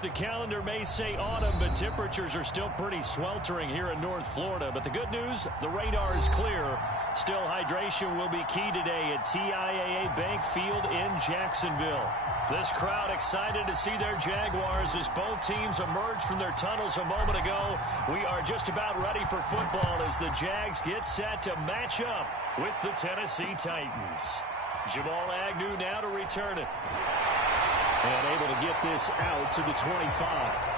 The calendar may say autumn, but temperatures are still pretty sweltering here in North Florida. But the good news, the radar is clear. Still, hydration will be key today at TIAA Bank Field in Jacksonville. This crowd excited to see their Jaguars as both teams emerged from their tunnels a moment ago. We are just about ready for football as the Jags get set to match up with the Tennessee Titans. Jamal Agnew now to return it. And able to get this out to the 25.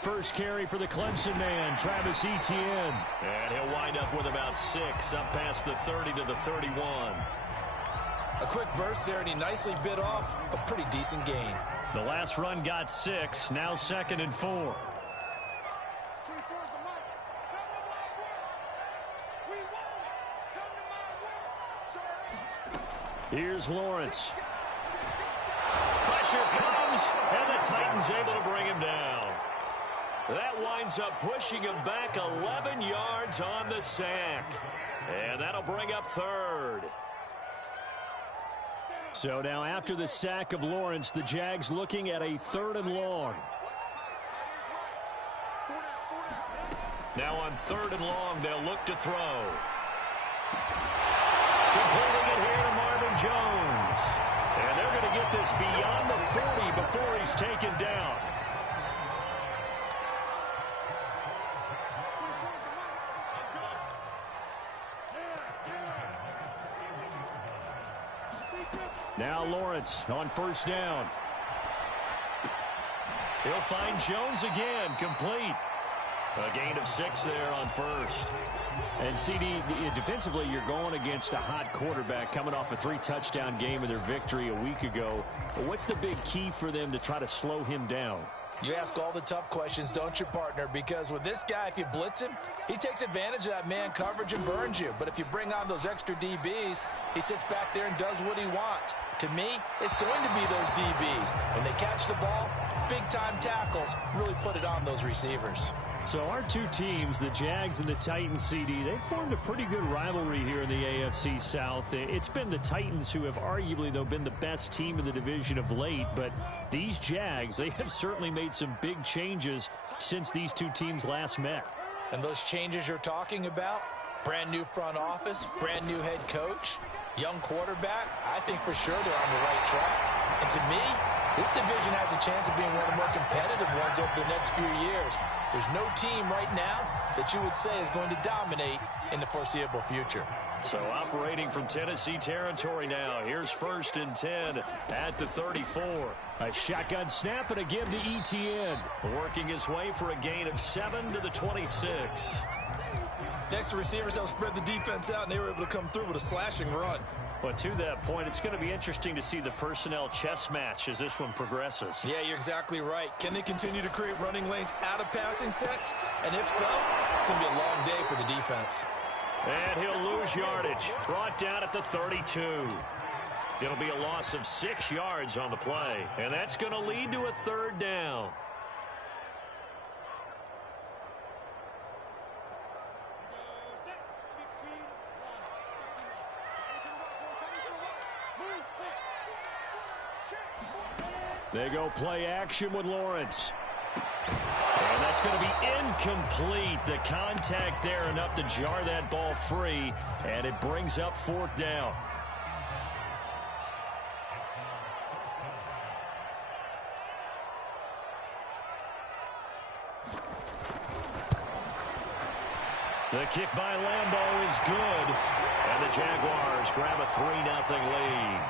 First carry for the Clemson man, Travis Etienne. And he'll wind up with about 6, up past the 30 to the 31. A quick burst there, and he nicely bit off a pretty decent gain. The last run got 6, now 2nd and 4. Here's Lawrence. Pressure comes, and the Titans able to bring him down. That winds up pushing him back 11 yards on the sack. And that'll bring up 3rd. So now after the sack of Lawrence, the Jags looking at a 3rd and long. Now on 3rd and long, they'll look to throw. Completing it here to Marvin Jones. And they're going to get this beyond the 40 before he's taken down. Now Lawrence on 1st down. He'll find Jones again, complete. A gain of 6 there on 1st. And CD, defensively, you're going against a hot quarterback coming off a 3-touchdown game in their victory a week ago. What's the big key for them to try to slow him down? You ask all the tough questions, don't you, partner? Because with this guy, if you blitz him, he takes advantage of that man coverage and burns you. But if you bring on those extra DBs, he sits back there and does what he wants. To me, it's going to be those DBs. When they catch the ball, big-time tackles really put it on those receivers. So our two teams, the Jags and the Titans, CD, they've formed a pretty good rivalry here in the AFC South. It's been the Titans who have arguably, though, been the best team in the division of late. But these Jags, they have certainly made some big changes since these two teams last met. And those changes you're talking about, brand new front office, brand new head coach, young quarterback, I think for sure they're on the right track. And to me, this division has a chance of being one of the more competitive ones over the next few years. There's no team right now that you would say is going to dominate in the foreseeable future. So operating from Tennessee territory now. Here's 1st and 10 at the 34. A shotgun snap and a give to Etienne. Working his way for a gain of 7 to the 26. Next, the receivers help spread the defense out, and they were able to come through with a slashing run. But to that point, it's going to be interesting to see the personnel chess match as this one progresses. Yeah, you're exactly right. Can they continue to create running lanes out of passing sets? And if so, it's going to be a long day for the defense. And he'll lose yardage. Brought down at the 32. It'll be a loss of 6 yards on the play. And that's going to lead to a 3rd down. They go play action with Lawrence. And that's going to be incomplete. The contact there enough to jar that ball free. And it brings up 4th down. The kick by Lambeau is good. And the Jaguars grab a 3-0 lead.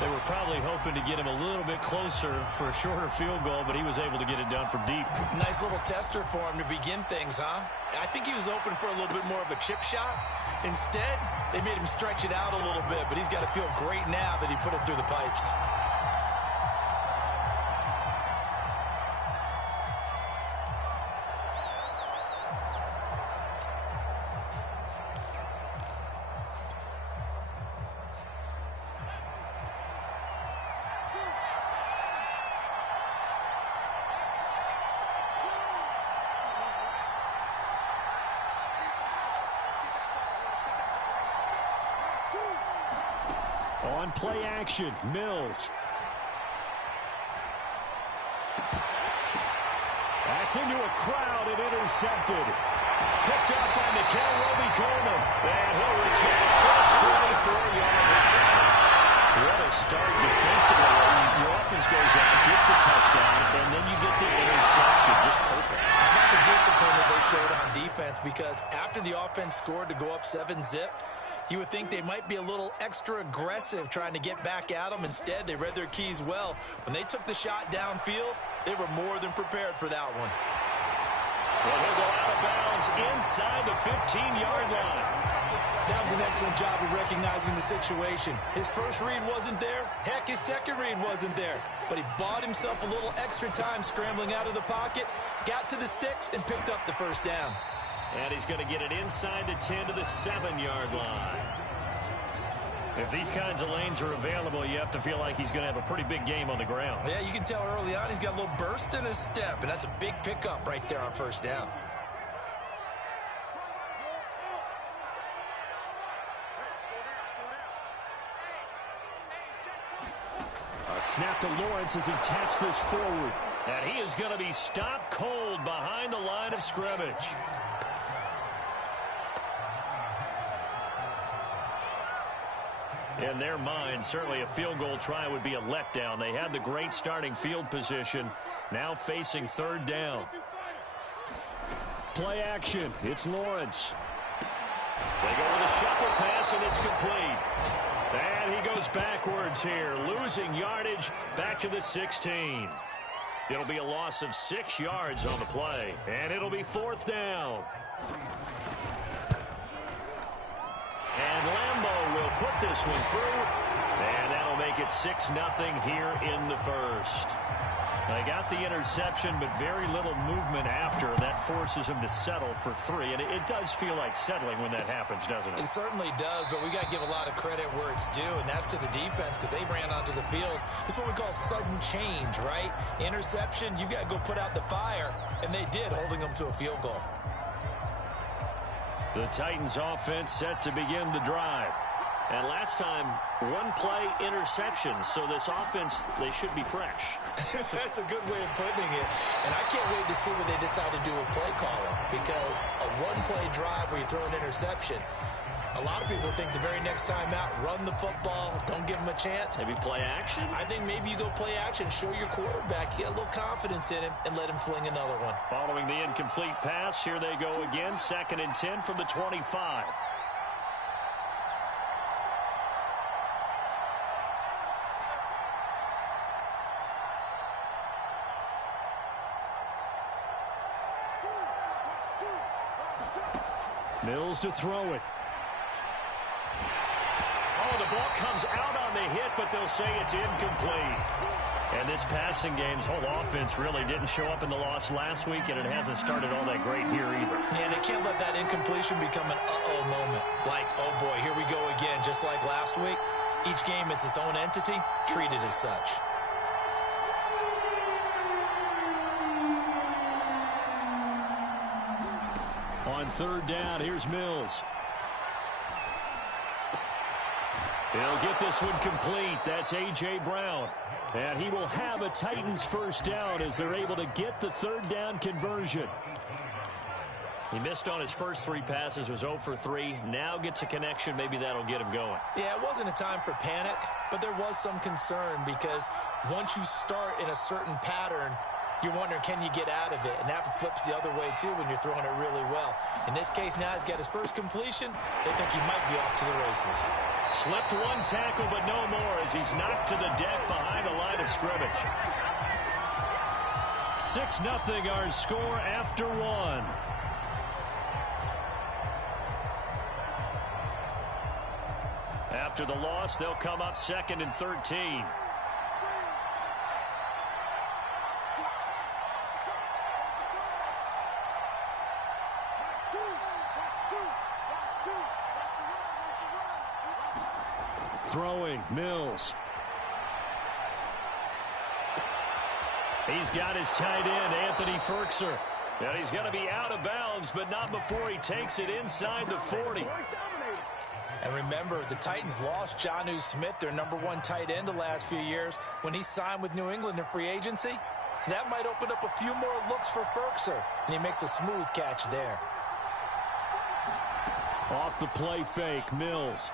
They were probably hoping to get him a little bit closer for a shorter field goal, but he was able to get it done from deep. Nice little tester for him to begin things, huh? I think he was open for a little bit more of a chip shot. Instead, they made him stretch it out a little bit, but he's got to feel great now that he put it through the pipes. On play action, Mills. That's into a crowd and intercepted. Picked up by Nikel Roby-Coleman. And he'll return to the 24-yard line. What a start defensively. Your offense goes out, gets the touchdown, and then you get the interception. Just perfect. How about the discipline that they showed on defense? Because after the offense scored to go up 7-zip, you would think they might be a little extra aggressive trying to get back at them. Instead, they read their keys well. When they took the shot downfield, they were more than prepared for that one. Well, he'll go out of bounds inside the 15-yard line. That was an excellent job of recognizing the situation. His first read wasn't there. Heck, his second read wasn't there. But he bought himself a little extra time scrambling out of the pocket, got to the sticks, and picked up the first down. And he's going to get it inside the 10 to the 7-yard line. If these kinds of lanes are available, you have to feel like he's going to have a pretty big game on the ground. Yeah, you can tell early on he's got a little burst in his step, and that's a big pickup right there on first down. A snap to Lawrence as he taps this forward. And he is going to be stopped cold behind the line of scrimmage. In their mind, certainly a field goal try would be a letdown. They had the great starting field position, now facing third down. Play action. It's Lawrence. They go with a shuffle pass, and it's complete. And he goes backwards here, losing yardage back to the 16. It'll be a loss of 6 yards on the play, and it'll be fourth down. And Lambeau will put this one through, and that'll make it 6-0 here in the first. They got the interception, but very little movement after, and that forces him to settle for 3. And it does feel like settling when that happens, doesn't it? It certainly does, but we got to give a lot of credit where it's due, and that's to the defense because they ran onto the field. It's what we call sudden change, right? Interception, you got to go put out the fire, and they did, holding them to a field goal. The Titans offense set to begin the drive. And last time, one play interception. So this offense, they should be fresh. That's a good way of putting it. And I can't wait to see what they decide to do with play calling. Because a one-play drive where you throw an interception, a lot of people think the very next time out, run the football, don't give them a chance. Maybe play action? I think maybe you go play action, show your quarterback, you get a little confidence in him, and let him fling another one. Following the incomplete pass, here they go again, 2nd and 10 from the 25. Mills to throw it. Oh, the ball comes out on the hit, but they'll say it's incomplete. And this passing game's whole offense really didn't show up in the loss last week, and it hasn't started all that great here either. And they can't let that incompletion become an uh-oh moment. Like, oh boy, here we go again, just like last week. Each game is its own entity, treated as such. On third down, here's Mills. He'll get this one complete. That's A.J. Brown. And he will have a Titans first down as they're able to get the third down conversion. He missed on his first 3 passes, was 0 for 3. Now gets a connection. Maybe that'll get him going. Yeah, it wasn't a time for panic, but there was some concern because once you start in a certain pattern, you're wondering, can you get out of it? And that flips the other way, too, when you're throwing it really well. In this case, now he's got his first completion. They think he might be off to the races. Slipped one tackle, but no more as he's knocked to the deck behind the line of scrimmage. 6-0 our score after 1. After the loss, they'll come up 2nd and 13. Throwing, Mills. He's got his tight end, Anthony Firkser. And he's going to be out of bounds, but not before he takes it inside the 40. And remember, the Titans lost Jonnu Smith, their #1 tight end, the last few years when he signed with New England in free agency. So that might open up a few more looks for Firkser, and he makes a smooth catch there. Off the play fake, Mills.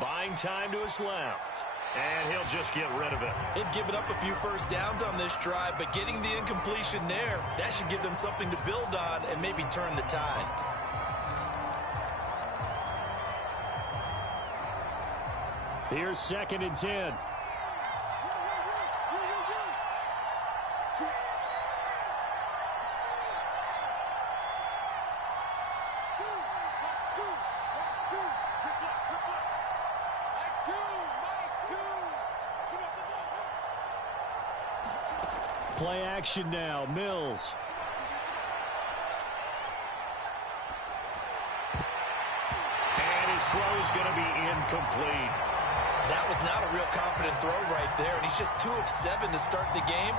Buying time to his left. And he'll just get rid of it. They've given up a few first downs on this drive, but getting the incompletion there, that should give them something to build on and maybe turn the tide. Here's 2nd and 10. Play action now, Mills. And his throw is going to be incomplete. That was not a real confident throw right there, and he's just 2 of 7 to start the game.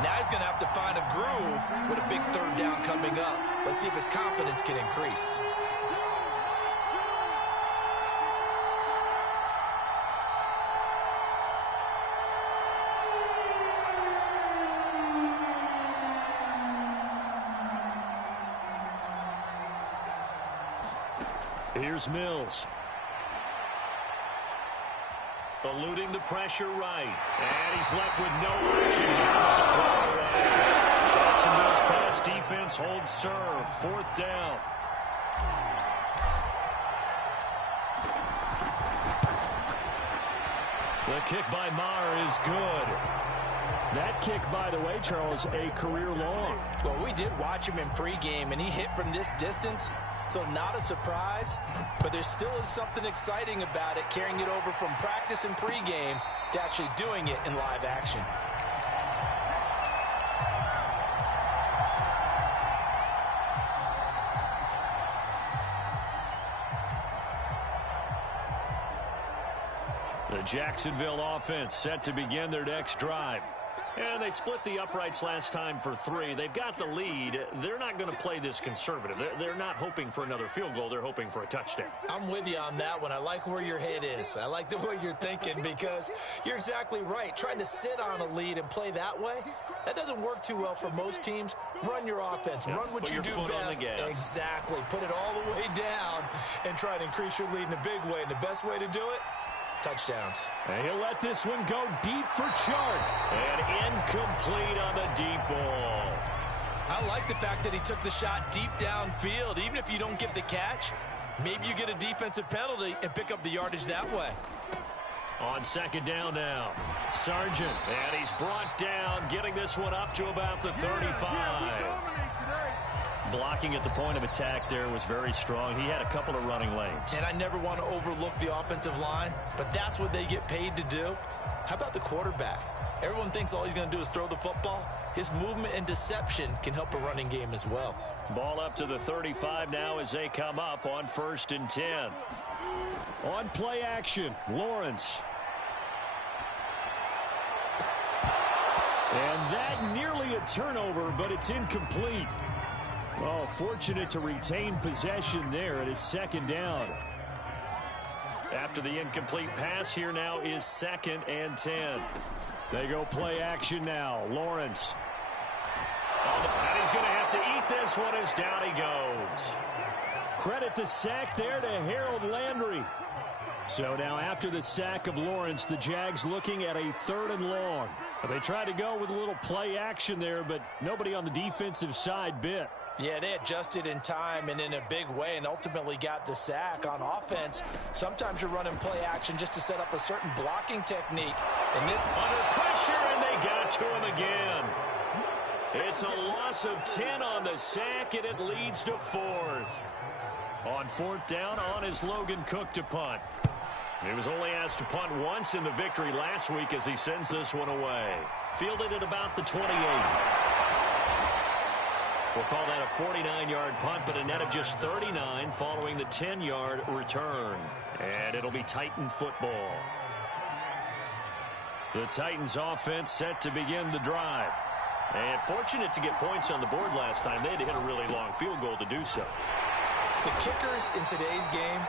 Now he's going to have to find a groove with a big 3rd down coming up. Let's see if his confidence can increase. Here's Mills. Eluding the pressure right. And he's left with no option here but to throw away. Jacksonville's pass defense holds serve. 4th down. The kick by Maher is good. That kick, by the way, Charles, a career long. Well, we did watch him in pregame, and he hit from this distance. So not a surprise, but there still is something exciting about it, carrying it over from practice and pregame to actually doing it in live action. The Jacksonville offense set to begin their next drive. And they split the uprights last time for 3. They've got the lead. They're not going to play this conservative. They're not hoping for another field goal. They're hoping for a touchdown. I'm with you on that one. I like where your head is. I like the way you're thinking because you're exactly right. Trying to sit on a lead and play that way, that doesn't work too well for most teams. Run your offense. Run what you do best. Exactly. Put it all the way down and try to increase your lead in a big way. And the best way to do it, touchdowns. And he'll let this one go deep for Chark. And incomplete on the deep ball. I like the fact that he took the shot deep downfield. Even if you don't get the catch, maybe you get a defensive penalty and pick up the yardage that way. On 2nd down now, Sargent. And he's brought down, getting this one up to about the 35. Blocking at the point of attack there was very strong. He had a couple of running lanes. And I never want to overlook the offensive line, but that's what they get paid to do. How about the quarterback? Everyone thinks all he's going to do is throw the football. His movement and deception can help a running game as well. Ball up to the 35 now as they come up on 1st and 10. On play action, Lawrence. And that nearly a turnover, but it's incomplete. Well, fortunate to retain possession there, and it's 2nd down. After the incomplete pass, here now is 2nd and 10. They go play action now. Lawrence. And he's going to have to eat this one as down he goes. Credit the sack there to Harold Landry. So now after the sack of Lawrence, the Jags looking at a 3rd and long. They tried to go with a little play action there, but nobody on the defensive side bit. Yeah, they adjusted in time and in a big way and ultimately got the sack. On offense, sometimes you're running play action just to set up a certain blocking technique. And then under pressure, and they got to him again. It's a loss of 10 on the sack, and it leads to 4th. On 4th down, on is Logan Cook to punt. He was only asked to punt once in the victory last week as he sends this one away. Fielded at about the 28. We'll call that a 49-yard punt, but a net of just 39 following the 10-yard return. And it'll be Titan football. The Titans offense set to begin the drive. And fortunate to get points on the board last time. They had to hit a really long field goal to do so. The kickers in today's game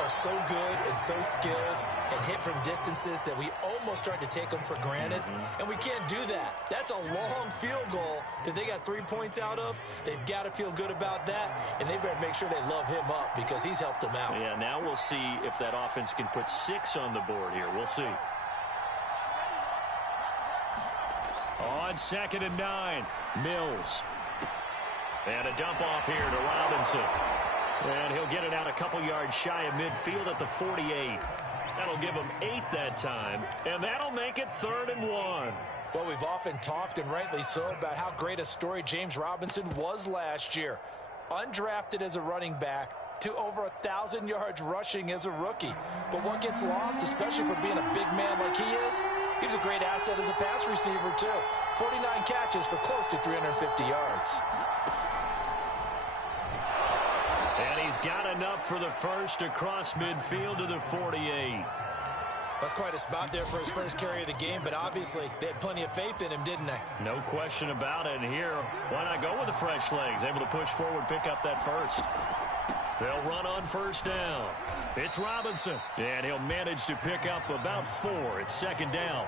are so good and so skilled and hit from distances that we almost start to take them for granted. And we can't do that. That's a long field goal that they got 3 points out of. They've got to feel good about that, and they better make sure they love him up because he's helped them out. Yeah, now we'll see if that offense can put 6 on the board here. We'll see. On 2nd and 9, Mills. And a dump off here to Robinson. And he'll get it out a couple yards shy of midfield at the 48. That'll give him 8 that time. And that'll make it 3rd and 1. Well, we've often talked, and rightly so, about how great a story James Robinson was last year. Undrafted as a running back to over 1,000 yards rushing as a rookie. But what gets lost, especially for being a big man like he is, he's a great asset as a pass receiver, too. 49 catches for close to 350 yards. And he's got enough for the first across midfield to the 48. That's quite a spot there for his first carry of the game, but obviously they had plenty of faith in him, didn't they? No question about it. And here, why not go with the fresh legs? Able to push forward, pick up that first. They'll run on 1st down. It's Robinson, and he'll manage to pick up about 4. It's 2nd down.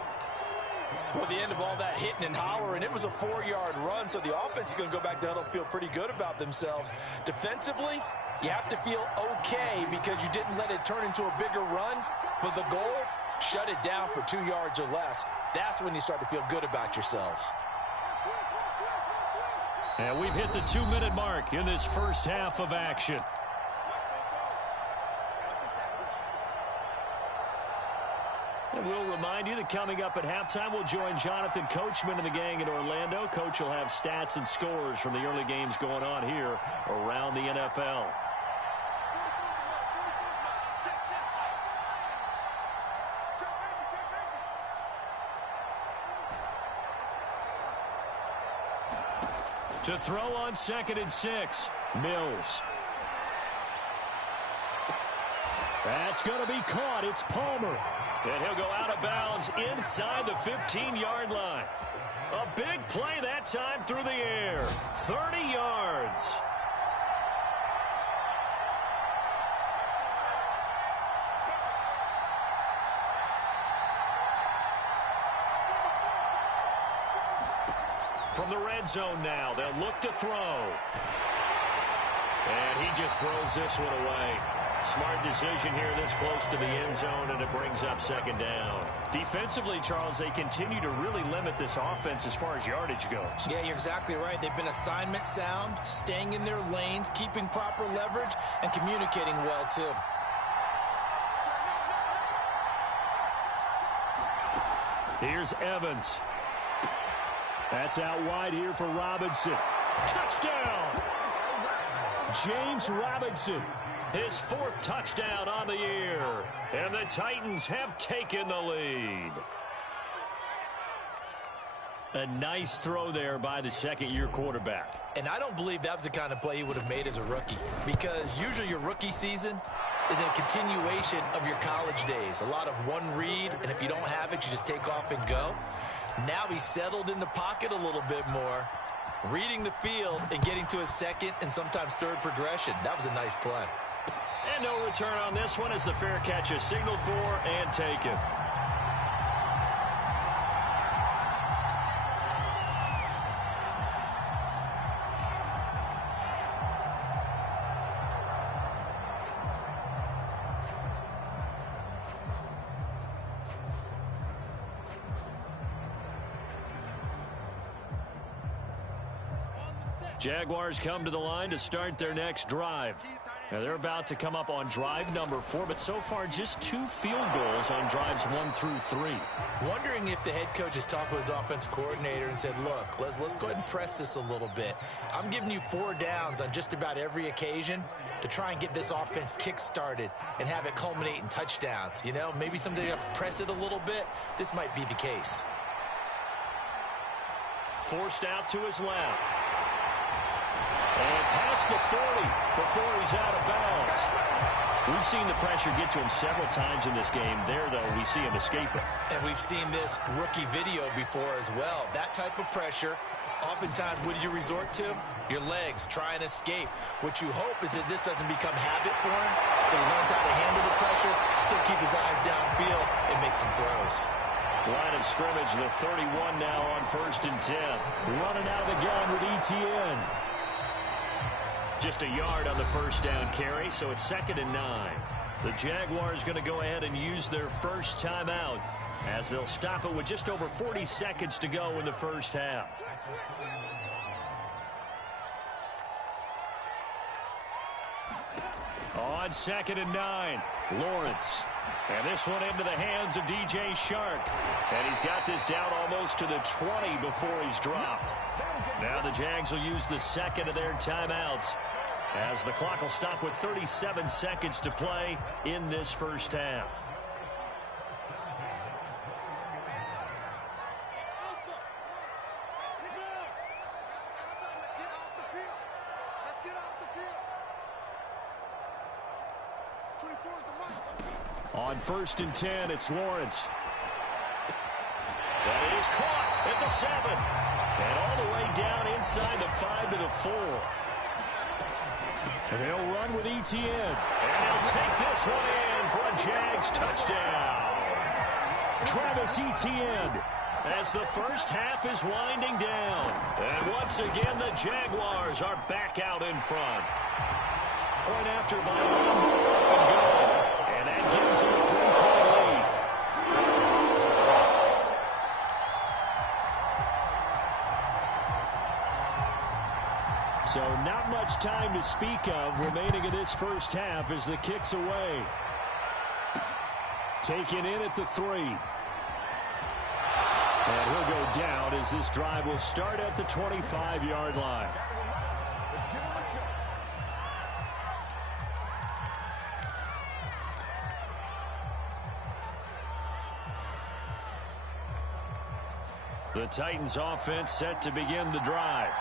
Well, at the end of all that hitting and hollering, it was a 4-yard run, so the offense is going to go back down and feel pretty good about themselves. Defensively, you have to feel okay because you didn't let it turn into a bigger run, but the goal, shut it down for 2 yards or less. That's when you start to feel good about yourselves. And we've hit the 2-minute mark in this first half of action. And we'll remind you that coming up at halftime, we'll join Jonathan Coachman and the gang in Orlando. Coach will have stats and scores from the early games going on here around the NFL. To throw on 2nd and 6, Mills. That's going to be caught. It's Palmer. And he'll go out of bounds inside the 15-yard line. A big play that time through the air. 30 yards. From the red zone now, they'll look to throw. And he just throws this one away. Smart decision here this close to the end zone, and it brings up 2nd down. Defensively, Charles, they continue to really limit this offense as far as yardage goes. Yeah, you're exactly right. They've been assignment sound, staying in their lanes, keeping proper leverage, and communicating well, too. Here's Evans. That's out wide here for Robinson. Touchdown! James Robinson. His 4th touchdown on the year. And the Titans have taken the lead. A nice throw there by the 2nd-year quarterback. And I don't believe that was the kind of play he would have made as a rookie, because usually your rookie season is a continuation of your college days. A lot of one read, and if you don't have it, you just take off and go. Now he's settled in the pocket a little bit more, reading the field and getting to his 2nd and sometimes 3rd progression. That was a nice play. And no return on this one as the fair catch is signaled for and taken. Jaguars come to the line to start their next drive. Now they're about to come up on drive number 4, but so far just 2 field goals on drives 1 through 3. Wondering if the head coach has talked with his offensive coordinator and said, look, let's go ahead and press this a little bit. I'm giving you 4 downs on just about every occasion to try and get this offense kick-started and have it culminate in touchdowns. You know, maybe someday you have to press it a little bit. This might be the case. Forced out to his left. And past the 40 before he's out of bounds. We've seen the pressure get to him several times in this game. There, though, we see him escape it. And we've seen this rookie video before as well. That type of pressure Oftentimes, what do you resort to? Your legs, try and escape. What you hope is that this doesn't become habit for him, that he learns how to handle the pressure, still keep his eyes downfield, and make some throws. Line of scrimmage, the 31 now on 1st and 10. Running out of the gun with Etienne. Just a yard on the first down carry, so it's 2nd and 9. The Jaguars going to go ahead and use their first timeout as they'll stop it with just over 40 seconds to go in the first half. On 2nd and 9, Lawrence. And this one into the hands of DJ Shark. And he's got this down almost to the 20 before he's dropped. Now the Jags will use the second of their timeouts as the clock will stop with 37 seconds to play in this first half. On 1st and 10, it's Lawrence. That is caught at the 7. And all the way down inside the 5 to the 4. And they'll run with Etienne. And they'll take this one in for a Jags touchdown. Travis Etienne as the first half is winding down. And once again, the Jaguars are back out in front. Point after by one. And that gives them a 3-point lead. So not much time to speak of remaining in this first half as the kick's away. Taken in at the 3. And he'll go down as this drive will start at the 25-yard line. The Titans offense set to begin the drive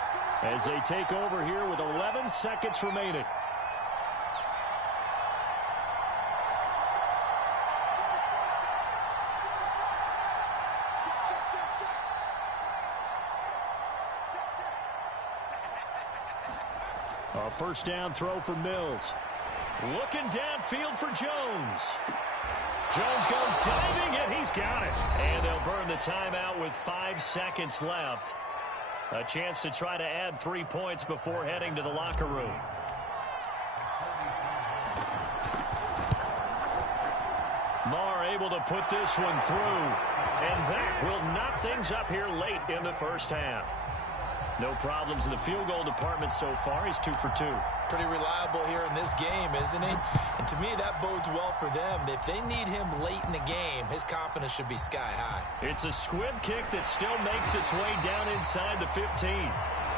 as they take over here with 11 seconds remaining. A first down throw for Mills. Looking downfield for Jones. Jones goes diving, and he's got it. And they'll burn the timeout with 5 seconds left. A chance to try to add 3 points before heading to the locker room. Marr able to put this one through. And that will knock things up here late in the first half. No problems in the field goal department so far. He's 2 for 2. Pretty reliable here in this game, isn't he? And to me, that bodes well for them. If they need him late in the game, his confidence should be sky high. It's a squib kick that still makes its way down inside the 15.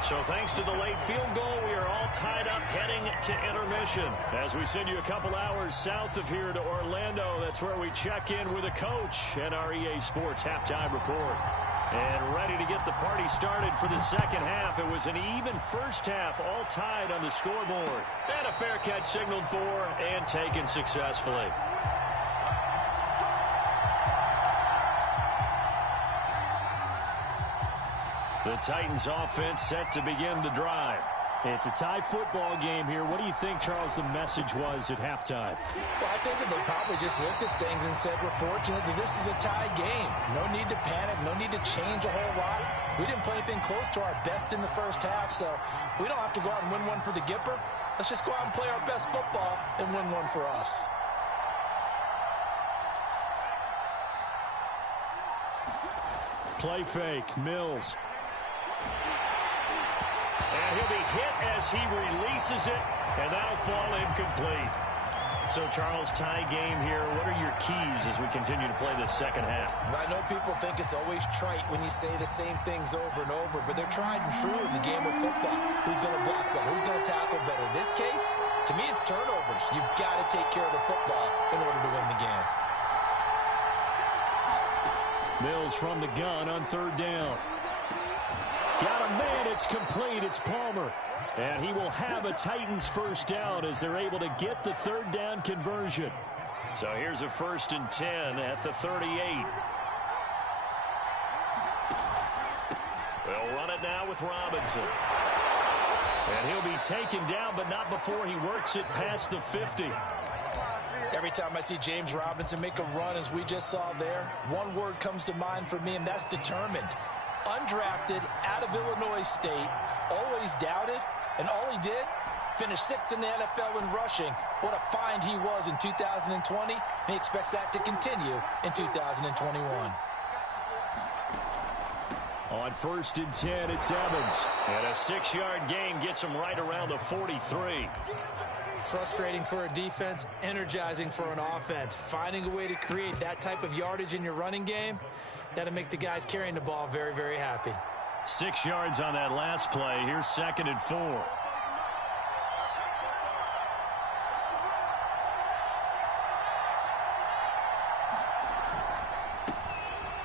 So thanks to the late field goal, we are all tied up heading to intermission. As we send you a couple hours south of here to Orlando, that's where we check in with the coach and our EA Sports halftime report. And ready to get the party started for the second half. It was an even first half, all tied on the scoreboard. And a fair catch signaled for and taken successfully. The Titans offense set to begin the drive. It's a tie football game here. What do you think, Charles, the message was at halftime? Well, I think that they probably just looked at things and said, we're fortunate that this is a tie game. No need to panic. No need to change a whole lot. We didn't play anything close to our best in the first half, so we don't have to go out and win one for the Gipper. Let's just go out and play our best football and win one for us. Play fake. Mills. And he'll be hit as he releases it, and that'll fall incomplete. So, Charles, tie game here. What are your keys as we continue to play this second half? I know people think it's always trite when you say the same things over and over, but they're tried and true in the game of football. Who's going to block better? Who's going to tackle better? In this case, to me, it's turnovers. You've got to take care of the football in order to win the game. Mills from the gun on third down. Got a man, it's complete, it's Palmer. And he will have a Titans first down as they're able to get the third down conversion. So here's a 1st and 10 at the 38. They'll run it now with Robinson. And he'll be taken down, but not before he works it past the 50. Every time I see James Robinson make a run, as we just saw there, one word comes to mind for me, and that's determined. Undrafted, out of Illinois State, always doubted, and all he did, finished 6th in the NFL in rushing. What a find he was in 2020, and he expects that to continue in 2021. On 1st and 10, it's Evans. And a 6-yard gain gets him right around the 43. Frustrating for a defense, energizing for an offense. Finding a way to create that type of yardage in your running game, that'll make the guys carrying the ball very, very happy. 6 yards on that last play. Here's 2nd and 4.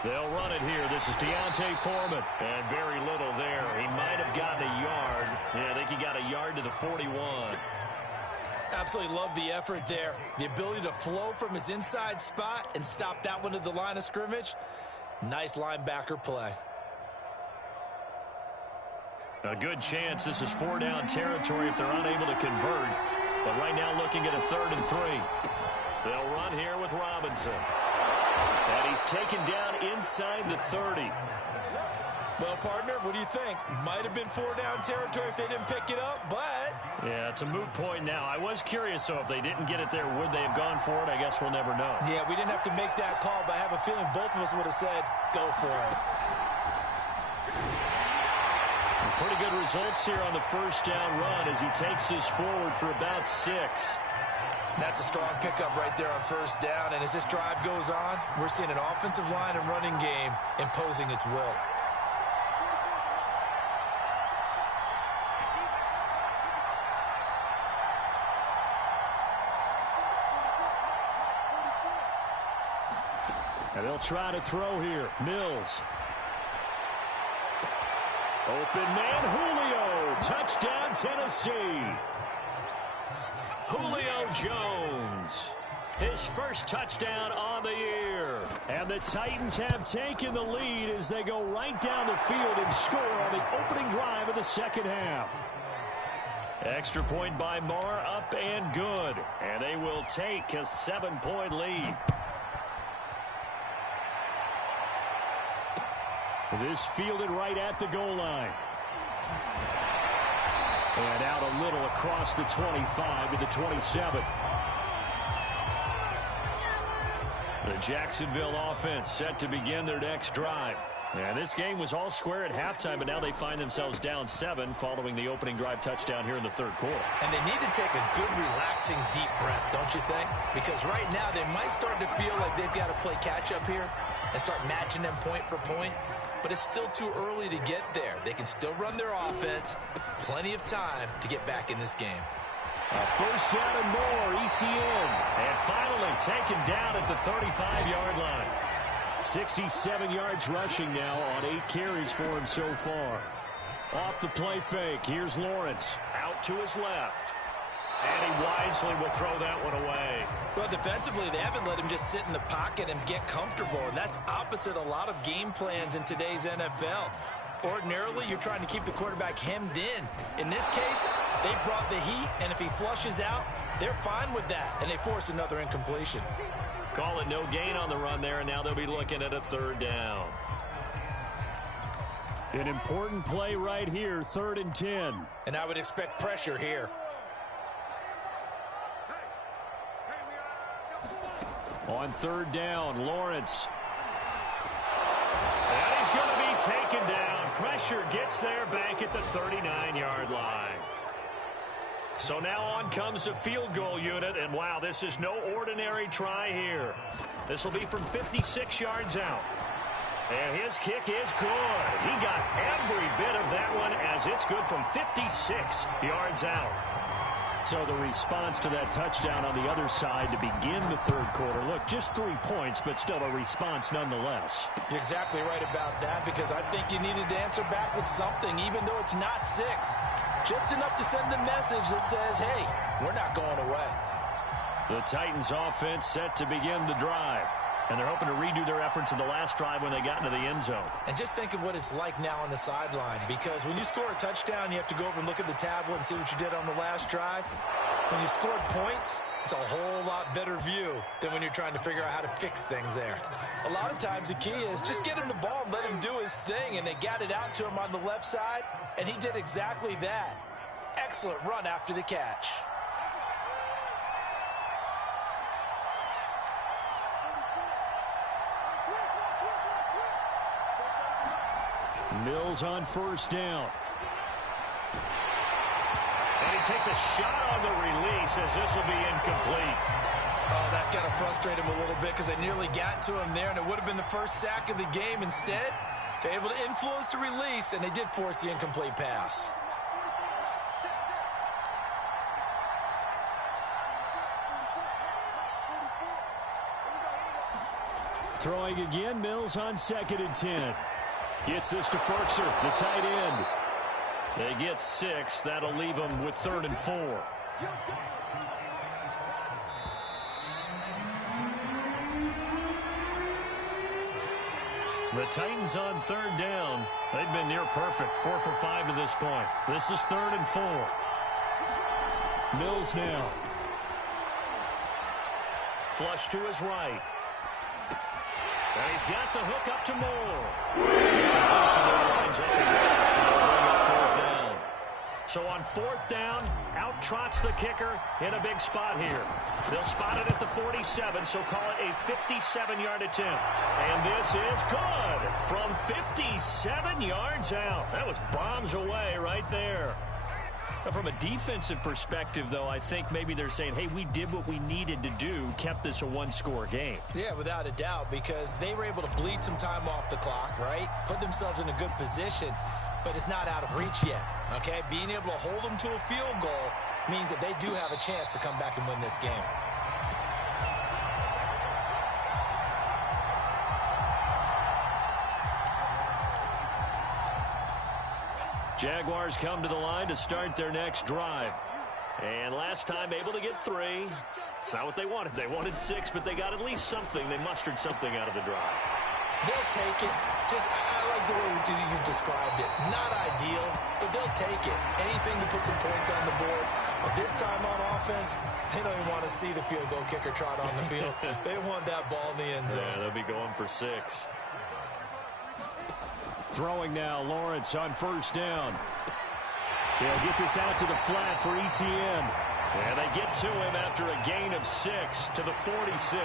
They'll run it here. This is Deontay Foreman. And very little there. He might have gotten a yard. Yeah, I think he got a yard to the 41. Absolutely love the effort there. The ability to flow from his inside spot and stop that one at the line of scrimmage. Nice linebacker play. A good chance this is 4-down territory if they're unable to convert. But right now looking at a 3rd and 3. They'll run here with Robinson. And he's taken down inside the 30. Well, partner, what do you think? Might have been 4-down territory if they didn't pick it up, but... Yeah, it's a moot point now. I was curious, so if they didn't get it there, would they have gone for it? I guess we'll never know. Yeah, we didn't have to make that call, but I have a feeling both of us would have said, go for it. Pretty good results here on the 1st down run as he takes this forward for about 6. That's a strong pickup right there on 1st down, and as this drive goes on, we're seeing an offensive line and running game imposing its will. And they'll try to throw here. Mills. Open man, Julio. Touchdown, Tennessee. Julio Jones. His first touchdown on the year. And the Titans have taken the lead as they go right down the field and score on the opening drive of the 2nd half. Extra point by Marr, up and good. And they will take a 7-point lead. This fielded right at the goal line. And out a little across the 25 to the 27. The Jacksonville offense set to begin their next drive. And this game was all square at halftime, but now they find themselves down 7 following the opening drive touchdown here in the 3rd quarter. And they need to take a good, relaxing, deep breath, don't you think? Because right now they might start to feel like they've got to play catch-up here and start matching them point for point. But it's still too early to get there. They can still run their offense. Plenty of time to get back in this game. A 1st down and more, ETN. And finally taken down at the 35-yard line. 67 yards rushing now on 8 carries for him so far. Off the play fake, here's Lawrence. Out to his left. And he wisely will throw that one away. Well, defensively, they haven't let him just sit in the pocket and get comfortable, and that's opposite a lot of game plans in today's NFL. Ordinarily, you're trying to keep the quarterback hemmed in. In this case, they brought the heat, and if he flushes out, they're fine with that, and they force another incompletion. Call it no gain on the run there, and now they'll be looking at a 3rd down. An important play right here, 3rd and 10. And I would expect pressure here. On 3rd down, Lawrence. And he's going to be taken down. Pressure gets there back at the 39-yard line. So now on comes the field goal unit, and wow, this is no ordinary try here. This will be from 56 yards out. And his kick is good. He got every bit of that one as it's good from 56 yards out. So the response to that touchdown on the other side to begin the 3rd quarter. Look, just 3 points, but still a response nonetheless. You're exactly right about that, because I think you needed to answer back with something, even though it's not 6. Just enough to send the message that says, hey, we're not going away. The Titans offense set to begin the drive. And they're hoping to redo their efforts in the last drive when they got into the end zone. And just think of what it's like now on the sideline, because when you score a touchdown, you have to go over and look at the tablet and see what you did on the last drive. When you scored points, it's a whole lot better view than when you're trying to figure out how to fix things there. A lot of times the key is just get him the ball and let him do his thing, and they got it out to him on the left side, and he did exactly that. Excellent run after the catch. Mills on first down. And he takes a shot on the release as this will be incomplete. Oh, that's got to frustrate him a little bit because they nearly got to him there, and it would have been the first sack of the game. Instead, they're able to influence the release, and they did force the incomplete pass. Throwing again, Mills on 2nd and 10. Gets this to Firkser, the tight end. They get 6. That'll leave them with 3rd and 4. The Titans on 3rd down. They've been near perfect, 4 for 5 to this point. This is 3rd and 4. Mills now. Flush to his right. And he's got the hook up to Moore. So on 4th down, out trots the kicker in a big spot here. They'll spot it at the 47, so call it a 57-yard attempt. And this is good from 57 yards out. That was bombs away right there. From a defensive perspective, though, I think maybe they're saying, hey, we did what we needed to do, kept this a one-score game. Yeah, without a doubt, because they were able to bleed some time off the clock, right? Put themselves in a good position, but it's not out of reach yet, okay? Being able to hold them to a field goal means that they do have a chance to come back and win this game. Jaguars come to the line to start their next drive. And last time able to get 3. It's not what they wanted. They wanted 6, but they got at least something. They mustered something out of the drive. They'll take it. I like the way you've described it. Not ideal, but they'll take it. Anything to put some points on the board. But this time on offense, they don't even want to see the field goal kicker trot on the field. They want that ball in the end zone. Yeah, they'll be going for 6. Throwing now, Lawrence on 1st down. They'll get this out to the flat for Etienne. And they get to him after a gain of 6 to the 46.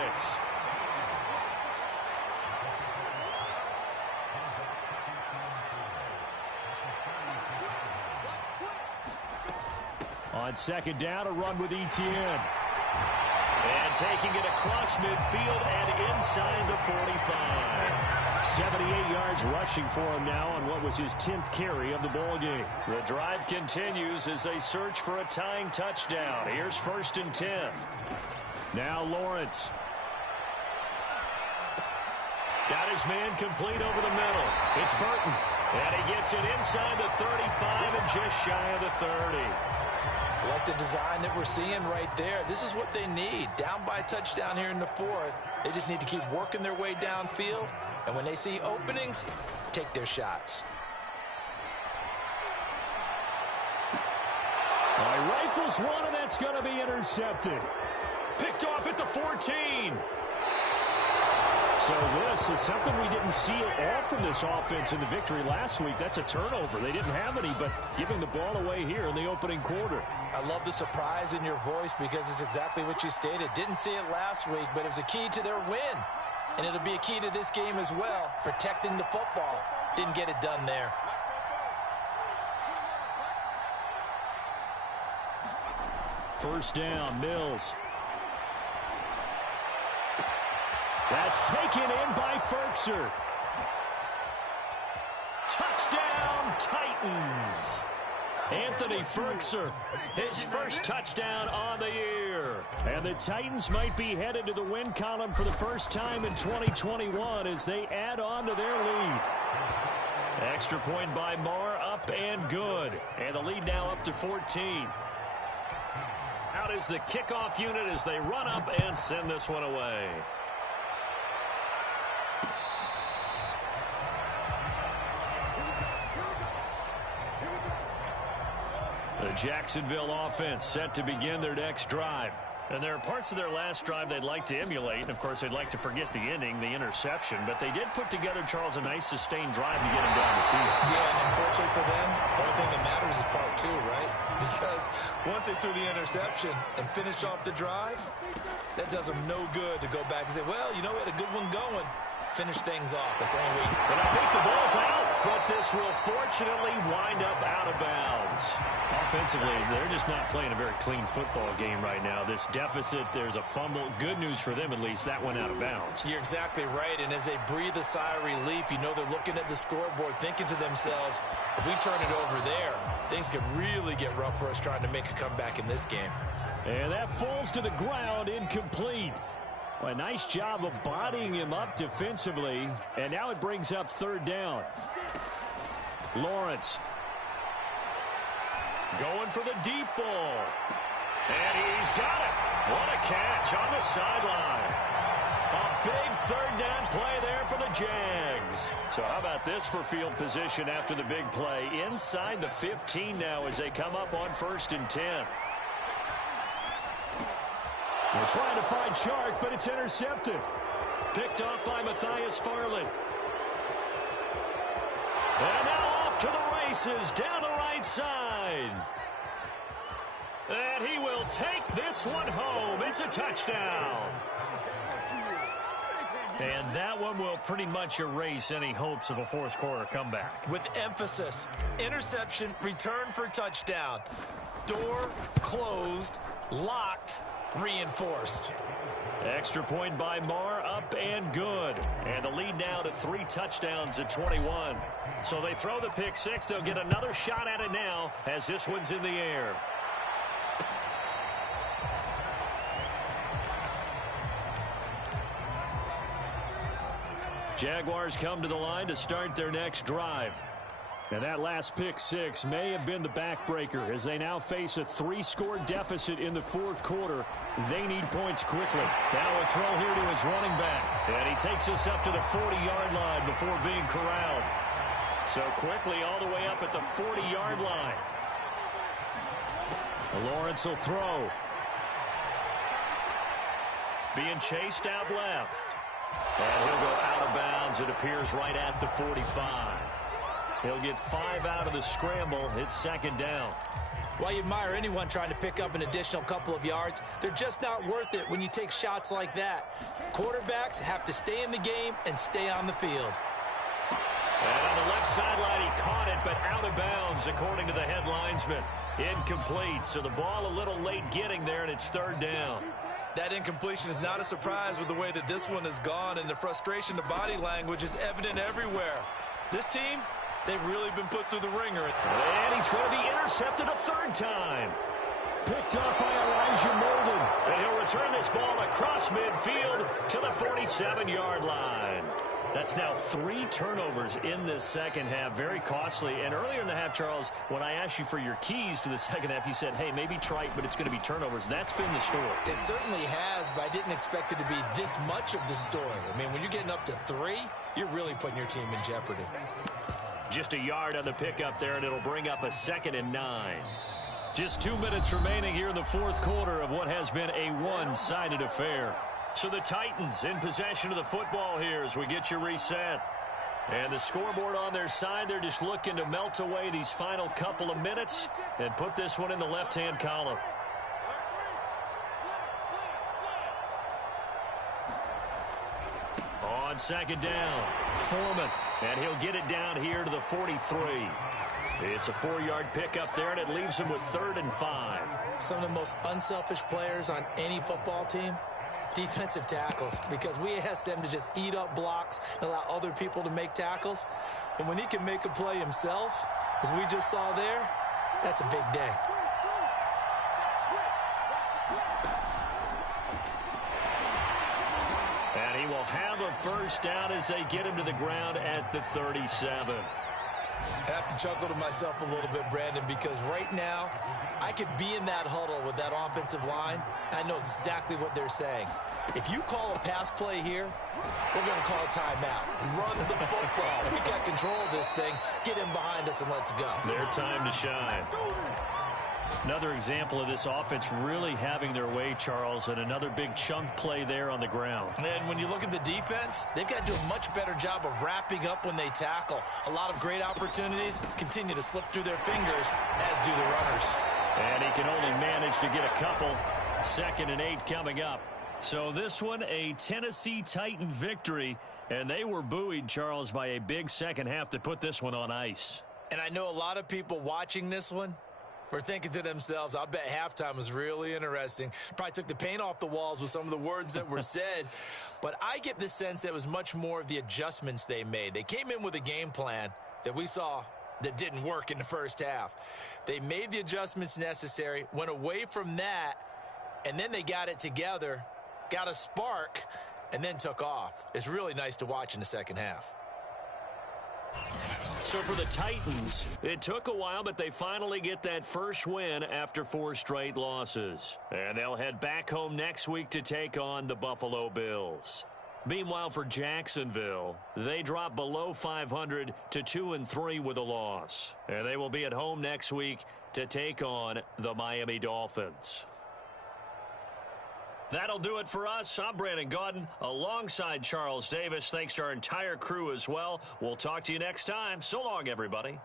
On 2nd down, a run with Etienne. And taking it across midfield and inside the 45. 78 yards rushing for him now on what was his 10th carry of the ball game. The drive continues as they search for a tying touchdown. Here's 1st and 10. Now Lawrence. Got his man complete over the middle. It's Burton. And he gets it inside the 35 and just shy of the 30. Like the design that we're seeing right there. This is what they need. Down by a touchdown here in the 4th. They just need to keep working their way downfield. And when they see openings, take their shots. Rifles one, and that's going to be intercepted. Picked off at the 14. So this is something we didn't see at all from this offense in the victory last week. That's a turnover. They didn't have any, but giving the ball away here in the opening quarter. I love the surprise in your voice because it's exactly what you stated. Didn't see it last week, but it was a key to their win. And it'll be a key to this game as well, protecting the football. Didn't get it done there. First down, Mills. That's taken in by Firkser. Touchdown, Titans. Anthony Firkser, his first touchdown on the year. And the Titans might be headed to the win column for the first time in 2021 as they add on to their lead. Extra point by Moore, up and good. And the lead now up to 14. Out is the kickoff unit as they run up and send this one away. The Jacksonville offense set to begin their next drive. And there are parts of their last drive they'd like to emulate. And, of course, they'd like to forget the ending, the interception. But they did put together, Charles, a nice sustained drive to get him down the field. Yeah, and unfortunately for them, the only thing that matters is part two, right? Because once they threw the interception and finished off the drive, that does them no good to go back and say, well, you know, we had a good one going. Finish things off. That's the only way. But I think the ball's out, but this will fortunately wind up out of bounds. Offensively, they're just not playing a very clean football game right now. This deficit, there's a fumble. Good news for them, at least. That went out of bounds. You're exactly right, and as they breathe a sigh of relief, you know they're looking at the scoreboard, thinking to themselves, if we turn it over there, things could really get rough for us trying to make a comeback in this game. And that falls to the ground, incomplete. A nice job of bodying him up defensively. And now it brings up third down. Lawrence going for the deep ball. And he's got it. What a catch on the sideline. A big third down play there for the Jags. So how about this for field position after the big play? Inside the 15 now as they come up on 1st and 10. They're trying to find Chark, but it's intercepted. Picked off by Matthias Farley. And now off to the races down the right side. And he will take this one home. It's a touchdown. And that one will pretty much erase any hopes of a fourth quarter comeback. With emphasis, interception, return for touchdown. Door closed, locked, reinforced. Extra point by Marr, up and good. And the lead now to 3 touchdowns at 21. So they throw the pick six. They'll get another shot at it now as this one's in the air. Jaguars come to the line to start their next drive. And that last pick six may have been the backbreaker as they now face a 3-score deficit in the fourth quarter. They need points quickly. Now a throw here to his running back. And he takes us up to the 40-yard line before being corralled. So quickly all the way up at the 40-yard line. Lawrence will throw. Being chased out left. And he'll go out of bounds, it appears, right at the 45. He'll get 5 out of the scramble. It's 2nd down. While you admire anyone trying to pick up an additional couple of yards, they're just not worth it when you take shots like that. Quarterbacks have to stay in the game and stay on the field. And on the left sideline, he caught it, but out of bounds, according to the head linesman. Incomplete, so the ball a little late getting there, and it's 3rd down. That incompletion is not a surprise with the way that this one has gone, and the frustration, the body language is evident everywhere. This team, they've really been put through the ringer. And he's going to be intercepted a 3rd time. Picked up by Elijah Molden. And he'll return this ball across midfield to the 47-yard line. That's now 3 turnovers in this second half. Very costly. And earlier in the half, Charles, when I asked you for your keys to the second half, you said, hey, maybe trite, but it's going to be turnovers. That's been the story. It certainly has, but I didn't expect it to be this much of the story. I mean, when you're getting up to 3, you're really putting your team in jeopardy. Just a yard on the pickup there, and it'll bring up a 2nd and 9. Just 2 minutes remaining here in the fourth quarter of what has been a one-sided affair. So the Titans in possession of the football here as we get you reset. And the scoreboard on their side, they're just looking to melt away these final couple of minutes and put this one in the left-hand column. On 2nd down, Foreman, and he'll get it down here to the 43. It's a 4-yard pickup there, and it leaves him with 3rd and 5. Some of the most unselfish players on any football team, defensive tackles, because we ask them to just eat up blocks and allow other people to make tackles. And when he can make a play himself, as we just saw there, that's a big day. And he will have a 1st down as they get him to the ground at the 37. I have to chuckle to myself a little bit, Brandon, because right now I could be in that huddle with that offensive line. I know exactly what they're saying. If you call a pass play here, we're going to call a timeout. Run the football. We got control of this thing. Get him behind us and let's go. Their time to shine. Another example of this offense really having their way, Charles, and another big chunk play there on the ground. And when you look at the defense, they've got to do a much better job of wrapping up when they tackle. A lot of great opportunities continue to slip through their fingers, as do the runners. And he can only manage to get a couple. 2nd and 8 coming up. So this one, a Tennessee Titan victory, and they were buoyed, Charles, by a big second half to put this one on ice. And I know a lot of people watching this one were thinking to themselves, I bet halftime was really interesting. Probably took the paint off the walls with some of the words that were said. But I get the sense that it was much more of the adjustments they made. They came in with a game plan that we saw that didn't work in the first half. They made the adjustments necessary, went away from that, and then they got it together, got a spark, and then took off. It's really nice to watch in the second half. So for the Titans, it took a while, but they finally get that first win after 4 straight losses. And they'll head back home next week to take on the Buffalo Bills. Meanwhile, for Jacksonville, they drop below 500 to 2-3 with a loss. And they will be at home next week to take on the Miami Dolphins. That'll do it for us. I'm Brandon Gaudin alongside Charles Davis. Thanks to our entire crew as well. We'll talk to you next time. So long, everybody.